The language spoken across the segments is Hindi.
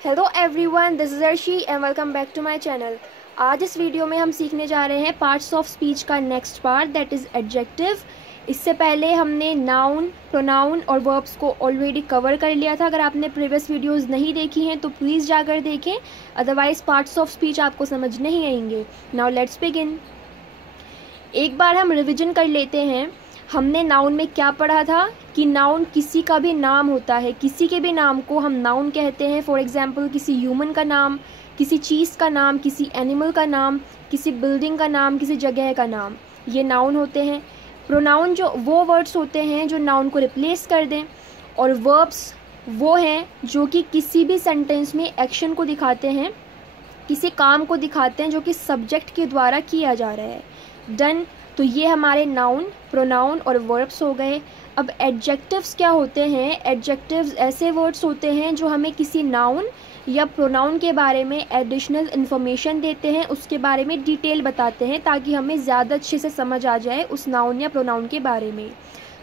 Hello everyone, this is Arshi and welcome back to my channel. आज इस वीडियो में हम सीखने जा रहे हैं पार्ट्स ऑफ स्पीच का next part, that is adjective. इससे पहले हमने नाउन, प्रोनाउन और वर्ब्स को ऑलरेडी कवर कर लिया था। अगर आपने प्रीवियस वीडियोस नहीं देखी हैं तो प्लीज़ जाकर देखें, अदरवाइज पार्ट्स ऑफ स्पीच आपको समझ नहीं आएंगे। Now let's begin. एक बार हम रिविजन कर लेते हैं। हमने नाउन में क्या पढ़ा था कि नाउन किसी का भी नाम होता है, किसी के भी नाम को हम नाउन कहते हैं। फॉर एग्जांपल किसी ह्यूमन का नाम, किसी चीज़ का नाम, किसी एनिमल का नाम, किसी बिल्डिंग का नाम, किसी जगह का नाम, ये नाउन होते हैं। प्रोनाउन जो वो वर्ड्स होते हैं जो नाउन को रिप्लेस कर दें, और वर्ब्स वो हैं जो कि किसी भी सेंटेंस में एक्शन को दिखाते हैं, किसी काम को दिखाते हैं जो कि सब्जेक्ट के द्वारा किया जा रहा है। डन। तो ये हमारे नाउन, प्रोनाउन और वर्ब्स हो गए। अब एडजेक्टिव्स क्या होते हैं? एडजेक्टिव्स ऐसे वर्ड्स होते हैं जो हमें किसी नाउन या प्रोनाउन के बारे में एडिशनल इन्फॉर्मेशन देते हैं, उसके बारे में डिटेल बताते हैं ताकि हमें ज़्यादा अच्छे से समझ आ जाए उस नाउन या प्रोनाउन के बारे में।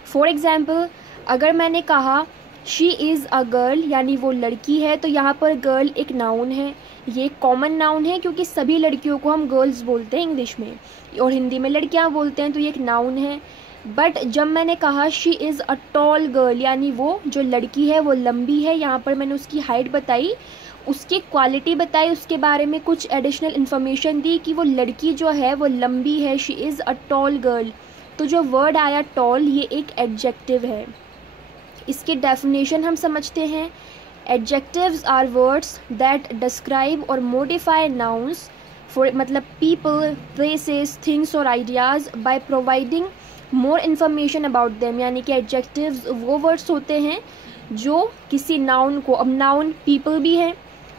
फॉर एग्ज़ाम्पल, अगर मैंने कहा शी इज़ अ गर्ल, यानी वो लड़की है, तो यहाँ पर गर्ल एक नाउन है। ये कॉमन नाउन है क्योंकि सभी लड़कियों को हम गर्ल्स बोलते हैं इंग्लिश में, और हिंदी में लड़कियाँ बोलते हैं, तो ये एक नाउन है। बट जब मैंने कहा she is a tall girl, यानी वो जो लड़की है वो लंबी है, यहाँ पर मैंने उसकी हाइट बताई, उसकी क्वालिटी बताई, उसके बारे में कुछ एडिशनल इन्फॉर्मेशन दी कि वो लड़की जो है वो लंबी है, she is a tall girl. तो जो वर्ड आया टॉल, ये एक एडजेक्टिव है। इसके डेफिनेशन हम समझते हैं। Adjectives are words that describe और मॉडिफाई नाउन्स फॉर मतलब पीपल, प्लेसेस, थिंग्स और ideas by providing more information about them. यानी कि एडजेक्टिव्स वो वर्ड्स होते हैं जो किसी नाउन को, अब नाउन पीपल भी है,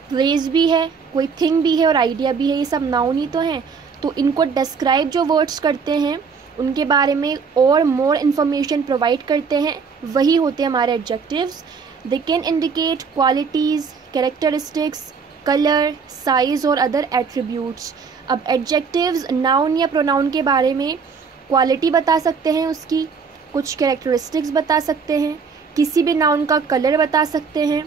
प्लेस भी है, कोई थिंग भी है और आइडिया भी है, ये सब नाउन ही तो हैं। तो इनको डिस्क्राइब जो वर्ड्स करते हैं, उनके बारे में और मोर इन्फॉर्मेशन प्रोवाइड करते हैं, वही होते हैं हमारे adjectives. They can indicate qualities, characteristics, colour, size और अदर एट्रीब्यूट्स। अब एडजेक्टिव्स नाउन या प्रोनाउन के बारे में क्वालिटी बता सकते हैं, उसकी कुछ कैरेक्टरिस्टिक्स बता सकते हैं, किसी भी नाउन का कलर बता सकते हैं,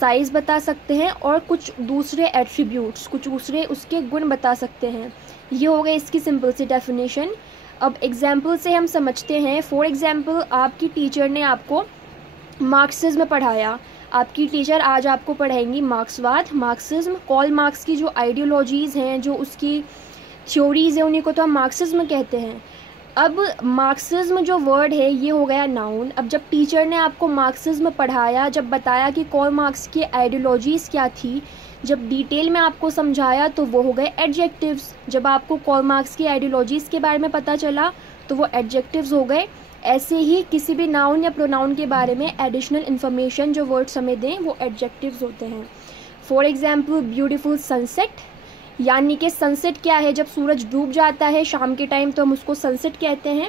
साइज़ बता सकते हैं, और कुछ दूसरे एट्रीब्यूट्स, कुछ दूसरे उसके गुण बता सकते हैं। ये हो गई इसकी सिंपल सी डेफिनेशन। अब एग्जाम्पल से हम समझते हैं। फॉर एग्जाम्पल, आपकी टीचर ने आपको मार्क्सिज्म पढ़ाया। आपकी टीचर आज आपको पढ़ाएंगी मार्क्सवाद, मार्क्सिज्म। कॉल मार्क्स की जो आइडियोलॉजीज़ हैं, जो उसकी थ्योरीज़ हैं, उन्हीं को तो हम मार्क्सिज्म कहते हैं। अब मार्क्सिज्म जो वर्ड है ये हो गया नाउन। अब जब टीचर ने आपको मार्क्सिज्म पढ़ाया, जब बताया कि कॉल मार्क्स की आइडियोलॉजीज़ क्या थी, जब डिटेल में आपको समझाया, तो वो हो गए एडजेक्टिव्स। जब आपको कॉल मार्क्स की आइडियोलॉजीज़ के बारे में पता चला तो वो एडजेक्टिव्स हो गए। ऐसे ही किसी भी नाउन या प्रोनाउन के बारे में एडिशनल इन्फॉर्मेशन जो वर्ड्स हमें दें, वो एडजेक्टिव्स होते हैं। फॉर एग्जाम्पल, ब्यूटीफुल सनसेट, यानी कि सनसेट क्या है? जब सूरज डूब जाता है शाम के टाइम, तो हम उसको सनसेट कहते हैं।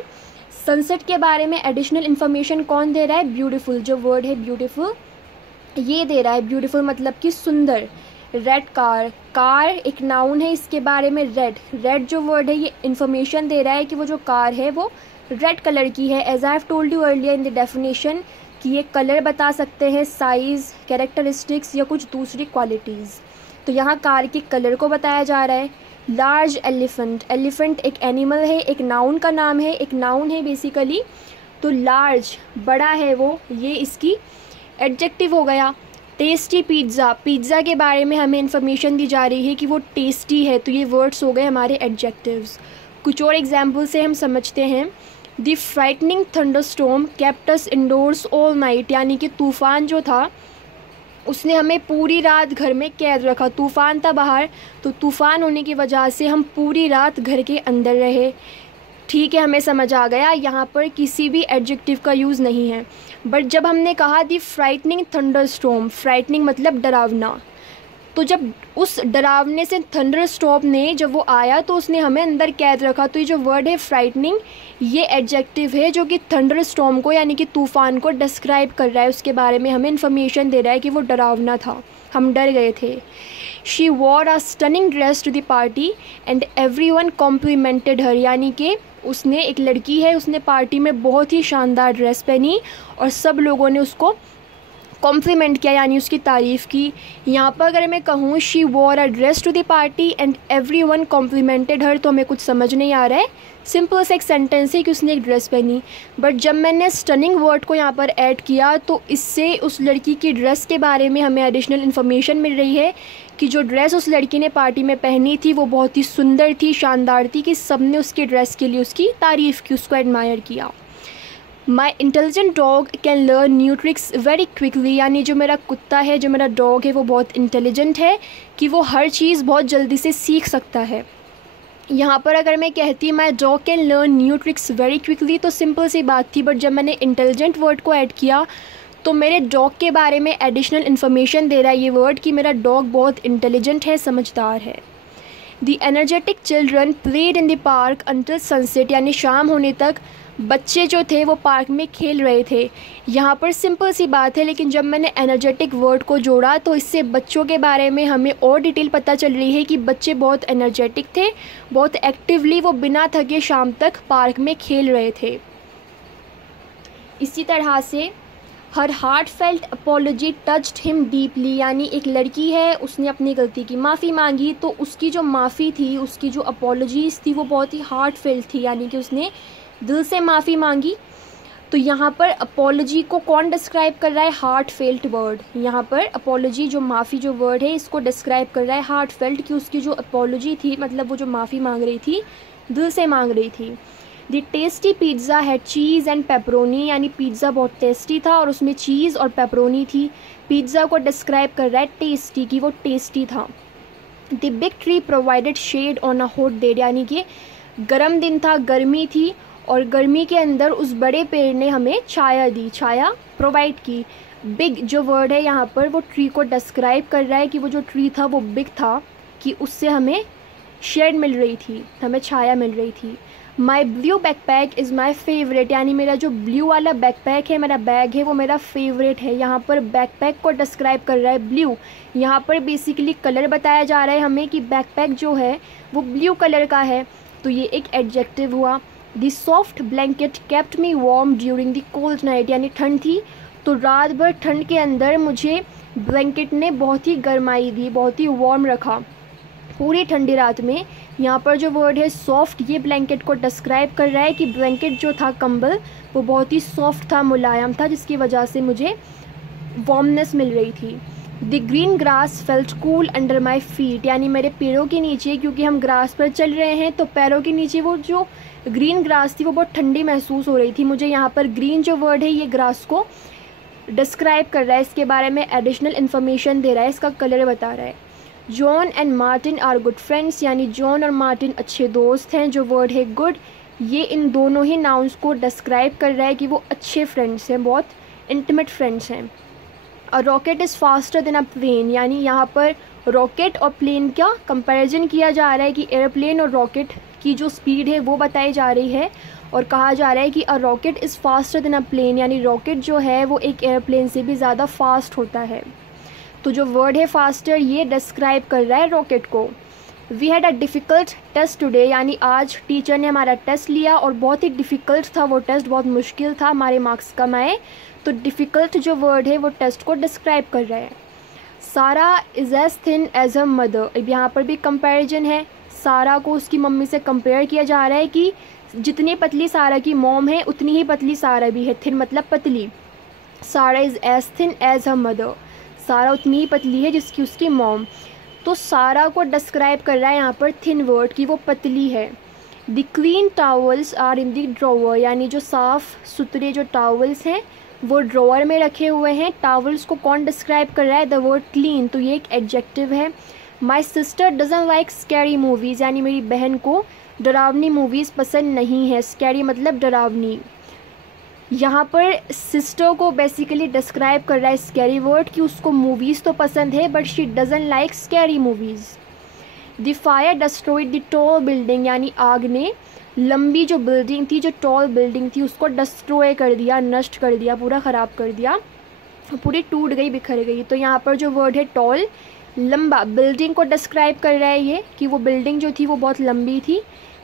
सनसेट के बारे में एडिशनल इन्फॉर्मेशन कौन दे रहा है? ब्यूटीफुल, जो वर्ड है ब्यूटीफुल, ये दे रहा है। ब्यूटीफुल मतलब कि सुंदर। रेड कार, कार एक नाउन है, इसके बारे में रेड, रेड जो वर्ड है ये इन्फॉर्मेशन दे रहा है कि वो जो कार है वो रेड कलर की है। As I have told you earlier in the definition कि ये कलर बता सकते हैं, साइज़, कैरेक्टरिस्टिक्स या कुछ दूसरी क्वालिटीज़। तो यहाँ कार के कलर को बताया जा रहा है। लार्ज एलिफेंट, एलिफेंट एक एनिमल है, एक नाउन का नाम है, एक नाउन है बेसिकली। तो लार्ज बड़ा है वो, ये इसकी एडजेक्टिव हो गया। टेस्टी पिज़्ज़ा, पिज़्ज़ा के बारे में हमें इन्फॉर्मेशन दी जा रही है कि वो टेस्टी है, तो ये वर्ड्स हो गए हमारे एडजेक्टिव्स। कुछ और एग्जाम्पल से हम समझते हैं। The frightening thunderstorm kept us indoors all night, यानी कि तूफ़ान जो था उसने हमें पूरी रात घर में कैद रखा। तूफ़ान था बाहर, तो तूफ़ान होने की वजह से हम पूरी रात घर के अंदर रहे। ठीक है, हमें समझ आ गया, यहाँ पर किसी भी एडजेक्टिव का यूज़ नहीं है। बट जब हमने कहा दी फ्राइटनिंग थंडरस्टॉर्म, फ्राइटनिंग मतलब डरावना, तो जब उस डरावने से थंडरस्टॉर्म ने जब वो आया तो उसने हमें अंदर कैद रखा। तो ये जो वर्ड है फ्राइटनिंग, ये एडजेक्टिव है जो कि थंडरस्टॉर्म को, यानी कि तूफ़ान को डिस्क्राइब कर रहा है, उसके बारे में हमें इन्फॉर्मेशन दे रहा है कि वो डरावना था, हम डर गए थे। She wore a stunning dress to the party and everyone complimented her, यानी कि उसने, एक लड़की है, उसने पार्टी में बहुत ही शानदार ड्रेस पहनी और सब लोगों ने उसको कॉम्प्लीमेंट किया यानी उसकी तारीफ़ की। यहाँ पर अगर मैं कहूँ she wore a dress to the party and everyone complimented her, तो हमें कुछ समझ नहीं आ रहा है, सिंपल सा एक सेंटेंस है कि उसने एक ड्रेस पहनी। बट जब मैंने स्टनिंग वर्ड को यहाँ पर ऐड किया तो इससे उस लड़की की ड्रेस के बारे में हमें एडिशनल इन्फॉर्मेशन मिल रही है कि जो ड्रेस उस लड़की ने पार्टी में पहनी थी वो बहुत ही सुंदर थी, शानदार थी, कि सबने उसकी ड्रेस के लिए उसकी तारीफ़ की, उसको एडमायर किया। My intelligent dog can learn new tricks very quickly, यानी जो मेरा कुत्ता है, जो मेरा डॉग है, वो बहुत इंटेलिजेंट है कि वो हर चीज़ बहुत जल्दी से सीख सकता है। यहाँ पर अगर मैं कहती my dog can learn new tricks very quickly तो सिंपल सी बात थी, बट जब मैंने इंटेलिजेंट वर्ड को ऐड किया तो मेरे डॉग के बारे में एडिशनल इन्फॉर्मेशन दे रहा है ये वर्ड कि मेरा डॉग बहुत इंटेलिजेंट है, समझदार है। The energetic children played in the park until sunset, यानी शाम होने तक बच्चे जो थे वो पार्क में खेल रहे थे। यहाँ पर सिंपल सी बात है, लेकिन जब मैंने एनर्जेटिक वर्ड को जोड़ा तो इससे बच्चों के बारे में हमें और डिटेल पता चल रही है कि बच्चे बहुत एनर्जेटिक थे, बहुत एक्टिवली वो बिना थके शाम तक पार्क में खेल रहे थे। इसी तरह से her heart felt apology touched him deeply, यानी एक लड़की है, उसने अपनी गलती की माफ़ी मांगी तो उसकी जो माफ़ी थी, उसकी जो अपॉलोजीज़ थी वो बहुत ही हार्ट फेल्ट थी, यानी कि उसने दिल से माफ़ी मांगी। तो यहाँ पर अपॉलोजी को कौन डिस्क्राइब कर रहा है? Heart felt word. यहाँ पर अपॉलोजी जो माफ़ी जो वर्ड है इसको डिस्क्राइब कर रहा है हार्ट फेल्ट, कि उसकी जो अपॉलोजी थी, मतलब वो जो माफ़ी मांग रही थी दिल से मांग रही थी। The tasty pizza had cheese and pepperoni, यानी पिज़्ज़ा बहुत टेस्टी था और उसमें चीज़ और पेपरोनी थी। पिज़्ज़ा को डिस्क्राइब कर रहा है टेस्टी, कि वो टेस्टी था। The big tree provided shade on a hot day, यानी कि गर्म दिन था, गर्मी थी और गर्मी के अंदर उस बड़े पेड़ ने हमें छाया दी, छाया प्रोवाइड की। बिग जो वर्ड है यहाँ पर वो ट्री को डिस्क्राइब कर रहा है कि वो जो ट्री था वो बिग था, कि उससे हमें शेड मिल रही थी, हमें छाया मिल रही थी। My blue backpack is my favourite, यानी मेरा जो ब्लू वाला बैकपैक है, मेरा बैग है, वो मेरा फेवरेट है। यहाँ पर बैकपैक को डिस्क्राइब कर रहा है ब्लू। यहाँ पर बेसिकली कलर बताया जा रहा है हमें कि बैकपैक जो है वो ब्लू कलर का है, तो ये एक एडजेक्टिव हुआ। दी soft blanket kept me warm during the cold night, यानी ठंड थी तो रात भर ठंड के अंदर मुझे ब्लैंकेट ने बहुत ही गर्माई दी, बहुत ही वार्म रखा पूरी ठंडी रात में। यहाँ पर जो वर्ड है सॉफ्ट, ये ब्लैंकेट को डिस्क्राइब कर रहा है कि ब्लैंकेट जो था, कंबल, वो बहुत ही सॉफ्ट था, मुलायम था, जिसकी वजह से मुझे वार्मनेस मिल रही थी। The green grass felt cool under my feet, यानी मेरे पैरों के नीचे, क्योंकि हम ग्रास पर चल रहे हैं तो पैरों के नीचे वो जो ग्रीन ग्रास थी वो बहुत ठंडी महसूस हो रही थी मुझे। यहाँ पर ग्रीन जो वर्ड है ये ग्रास को डिस्क्राइब कर रहा है, इसके बारे में एडिशनल इन्फॉर्मेशन दे रहा है, इसका कलर बता रहा है। John and Martin are good friends, यानी जॉन और मार्टिन अच्छे दोस्त हैं। जो वर्ड है गुड, ये इन दोनों ही नाउन्स को डिस्क्राइब कर रहा है कि वो अच्छे फ्रेंड्स हैं, बहुत इंटीमेट फ्रेंड्स हैं। A rocket is faster than a plane, यानी यहाँ पर रॉकेट और प्लेन का कंपैरिजन किया जा रहा है कि एयरप्लेन और रॉकेट की जो स्पीड है वो बताई जा रही है और कहा जा रहा है कि a rocket is faster than a plane, यानी रॉकेट जो है वो एक एयरप्लेन से भी ज़्यादा फास्ट होता है। तो जो वर्ड है फास्टर, ये डिस्क्राइब कर रहा है रॉकेट को। We had a difficult test today, यानी आज टीचर ने हमारा टेस्ट लिया और बहुत ही डिफ़िकल्ट था वो टेस्ट, बहुत मुश्किल था, हमारे मार्क्स कम आए। तो डिफ़िकल्ट जो वर्ड है वो टेस्ट को डिस्क्राइब कर रहा है। Sarah is as thin as her mother, अब यहाँ पर भी कंपैरिजन है, सारा को उसकी मम्मी से कंपेयर किया जा रहा है कि जितनी पतली सारा की मॉम है उतनी ही पतली सारा भी है। थिन मतलब पतली, Sarah is as thin as her mother, Sarah उतनी ही पतली है जिसकी उसकी मॉम। तो सारा को डिस्क्राइब कर रहा है यहाँ पर थिन वर्ड की वो पतली है। The clean towels are in the drawer, यानी जो साफ़ सुथरे जो टावल्स हैं वो ड्रॉवर में रखे हुए हैं। टावल्स को कौन डिस्क्राइब कर रहा है? द वर्ड क्लीन, तो ये एक एडजेक्टिव है। My sister doesn't like scary movies, यानी मेरी बहन को डरावनी मूवीज़ पसंद नहीं है। स्कैरी मतलब डरावनी। यहाँ पर सिस्टर को बेसिकली डिस्क्राइब कर रहा है स्कैरी वर्ड कि उसको मूवीज़ तो पसंद है but she doesn't like scary movies. The fire destroyed the tall building, यानी आग ने लंबी जो बिल्डिंग थी, जो टॉल बिल्डिंग थी, उसको डिस्ट्रॉय कर दिया, नष्ट कर दिया, पूरा ख़राब कर दिया, पूरी टूट गई, बिखर गई। तो यहाँ पर जो वर्ड है टॉल, लंबा, बिल्डिंग को डिस्क्राइब कर रहा है ये कि वो बिल्डिंग जो थी वो बहुत लंबी थी।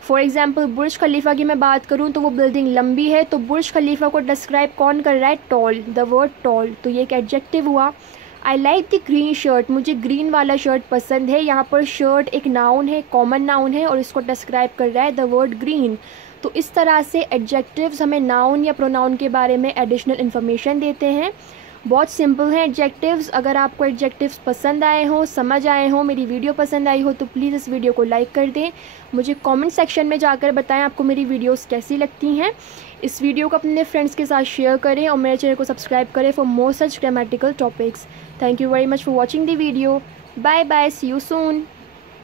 फॉर एग्जाम्पल बुर्ज खलीफा की मैं बात करूँ तो वो बिल्डिंग लंबी है, तो बुर्ज खलीफा को डिस्क्राइब कौन कर रहा है? टॉल, द वर्ड टॉल, तो ये एक एडजेक्टिव हुआ। I like the green shirt, मुझे ग्रीन वाला शर्ट पसंद है। यहाँ पर शर्ट एक नाउन है, कॉमन नाउन है, और इसको डिस्क्राइब कर रहा है द वर्ड ग्रीन। तो इस तरह से एडजेक्टिव्स हमें नाउन या प्रोनाउन के बारे में एडिशनल इन्फॉर्मेशन देते हैं। बहुत सिंपल हैं एडजेक्टिव्स। अगर आपको एडजेक्टिव्स पसंद आए हों, समझ आए हों, मेरी वीडियो पसंद आई हो, तो प्लीज़ इस वीडियो को लाइक कर दें। मुझे कमेंट सेक्शन में जाकर बताएं आपको मेरी वीडियोस कैसी लगती हैं। इस वीडियो को अपने फ्रेंड्स के साथ शेयर करें और मेरे चैनल को सब्सक्राइब करें for more such grammatical topics. Thank you very much for watching the video. Bye bye, see you soon.